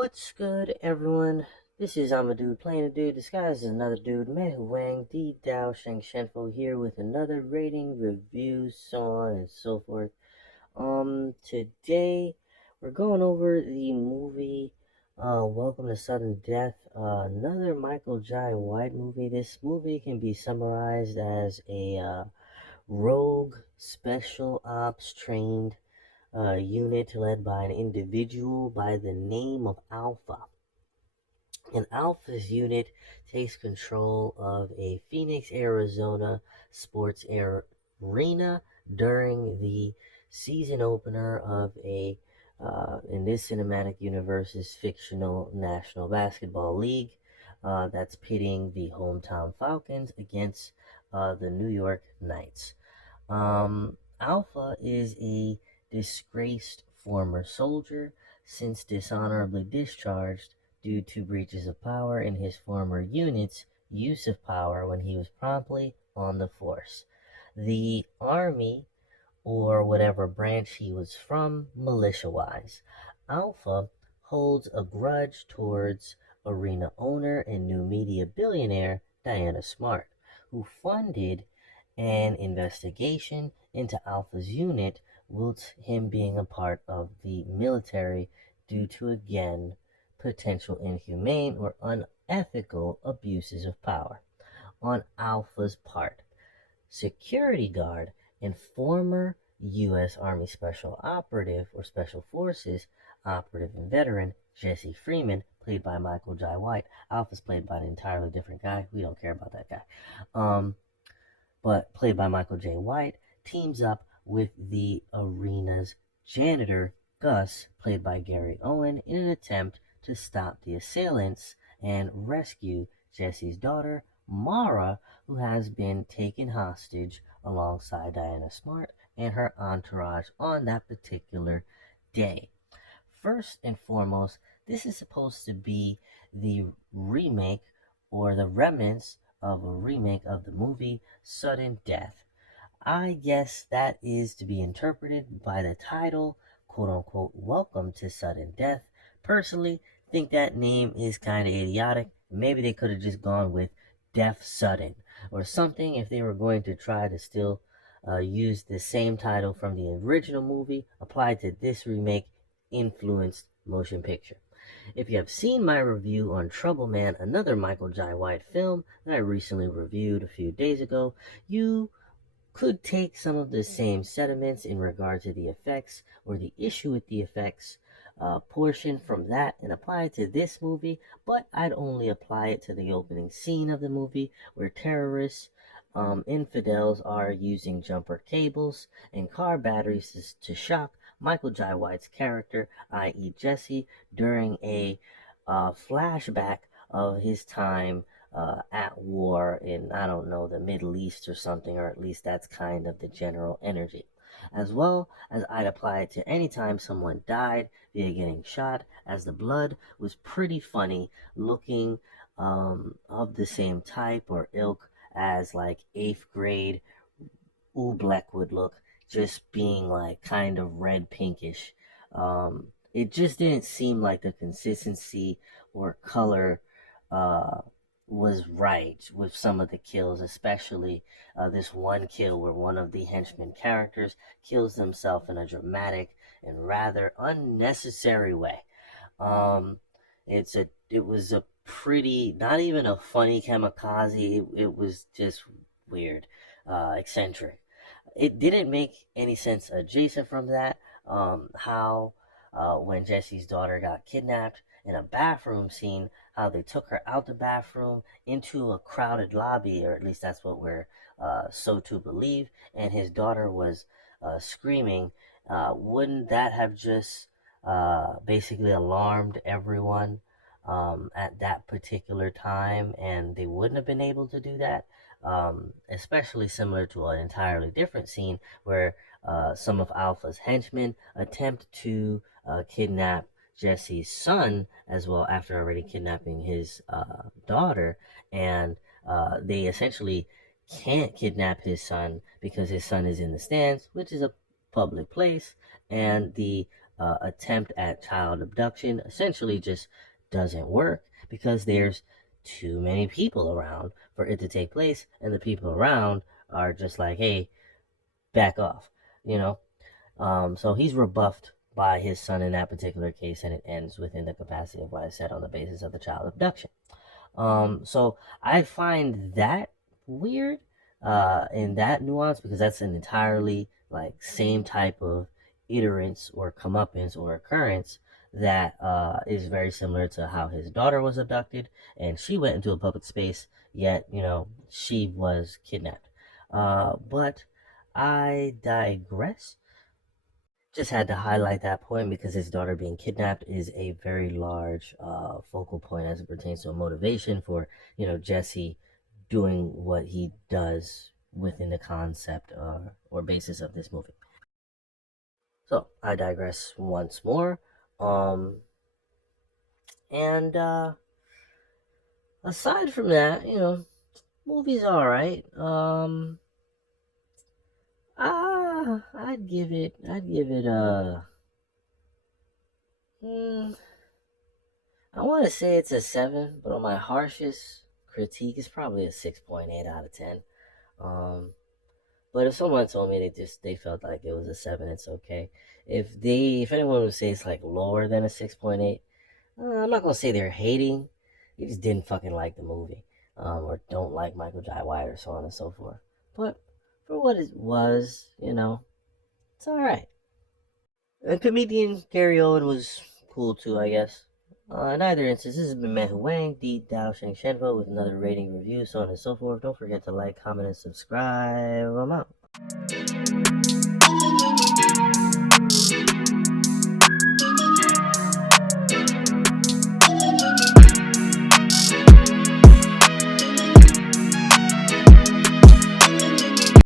What's good, everyone? This is I'm a Dude playing a dude disguised as another dude, Mei Wang, the Dou-zhansheng-fo here with another rating, review, so on and so forth. Today we're going over the movie, Welcome to Sudden Death, another Micheal Jai White movie. This movie can be summarized as a rogue special ops trained unit led by an individual by the name of Alpha. And Alpha's unit takes control of a Phoenix, Arizona sports arena during the season opener of in this cinematic universe's fictional National Basketball League that's pitting the hometown Falcons against the New York Knights. Alpha is a disgraced former soldier since dishonorably discharged due to breaches of power in his former unit's use of power when he was promptly on the force. The Army, or whatever branch he was from, militia-wise. Alpha holds a grudge towards arena owner and new media billionaire Diana Smart, who funded an investigation into Alpha's unit whilst him being a part of the military due to, again, potential inhumane or unethical abuses of power on Alpha's part. Security guard and former U.S. Army Special Operative or Special Forces operative and veteran Jesse Freeman, played by Micheal Jai White. Alpha's played by an entirely different guy. We don't care about that guy. But played by Micheal Jai White, teams up with the arena's janitor, Gus, played by Gary Owen, in an attempt to stop the assailants and rescue Jesse's daughter, Mara, who has been taken hostage alongside Diana Smart and her entourage on that particular day. First and foremost, this is supposed to be the remake or the remnants of a remake of the movie Sudden Death. I guess that is to be interpreted by the title, quote unquote, Welcome to Sudden Death. Personally, think that name is kind of idiotic. Maybe they could have just gone with Death Sudden or something if they were going to try to still use the same title from the original movie applied to this remake influenced motion picture. If you have seen my review on Trouble Man, another Micheal Jai White film that I recently reviewed a few days ago, you could take some of the same sentiments in regard to the effects or the issue with the effects portion from that and apply it to this movie, but I'd only apply it to the opening scene of the movie where terrorists, infidels are using jumper cables and car batteries to shock Micheal Jai White's character, i.e. Jesse, during a flashback of his time at war in, I don't know, the Middle East or something, or at least that's kind of the general energy. As well as I'd apply it to any time someone died via getting shot, as the blood was pretty funny looking, of the same type or ilk as like 8th grade Oobleck would look, just being like kind of red pinkish. It just didn't seem like the consistency or color uh, was right with some of the kills, especially this one kill where one of the henchman characters kills himself in a dramatic and rather unnecessary way. Um, it was a pretty, not even a funny kamikaze. It was just weird, eccentric. It didn't make any sense adjacent from that. How when Jesse's daughter got kidnapped in a bathroom scene, how they took her out the bathroom into a crowded lobby, or at least that's what we're so to believe, and his daughter was screaming. Wouldn't that have just basically alarmed everyone at that particular time, and they wouldn't have been able to do that? Especially similar to an entirely different scene where some of Alpha's henchmen attempt to kidnap Jesse's son as well after already kidnapping his daughter, and they essentially can't kidnap his son because his son is in the stands, which is a public place, and the attempt at child abduction essentially just doesn't work because there's too many people around for it to take place, and the people around are just like, hey, back off, you know? So he's rebuffed by his son in that particular case, and it ends within the capacity of what I said on the basis of the child abduction. So I find that weird in that nuance because that's an entirely like same type of iterance or comeuppance or occurrence that is very similar to how his daughter was abducted and she went into a public space, yet, she was kidnapped. But I digress. Just had to highlight that point because his daughter being kidnapped is a very large focal point as it pertains to a motivation for, Jesse doing what he does within the concept or basis of this movie. So I digress once more. Um, and aside from that, movie's all right. I'd give it mm, I want to say it's a 7, but on my harshest critique, it's probably a 6.8 out of 10. Um, but if someone told me they felt like it was a 7, it's okay. If anyone would say it's like lower than a 6.8, I'm not gonna say they're hating. They just didn't fucking like the movie, or don't like Michael Jai White or so on and so forth. But for what it was, it's all right. And comedian Gary Owen was cool too, I guess. In either instance, this has been Matt Wang, the Dou-zhansheng-fo, with another rating review, so on and so forth. Don't forget to like, comment, and subscribe. I'm out.